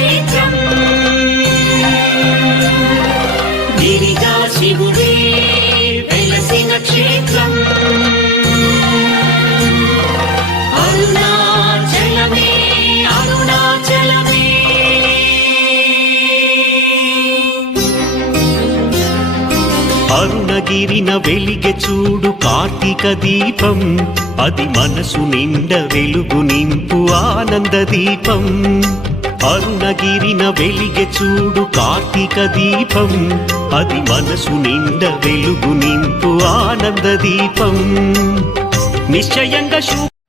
క్షేత్రం గిరిగా శివుడే వెలసిన క్షేత్రం అరుణాచలమే అరుణాచలమే అరుణగిరిన వెలిగె చూడు కార్తీక దీపం అది మనసు నిండ వెలుగు నింపు ఆనంద దీపం అరుణగిరిన వెలిగె చూడు కార్తీక దీపం అది మనసు నిండ వెలుగు నింపు ఆనంద దీపం నిశ్చయంగా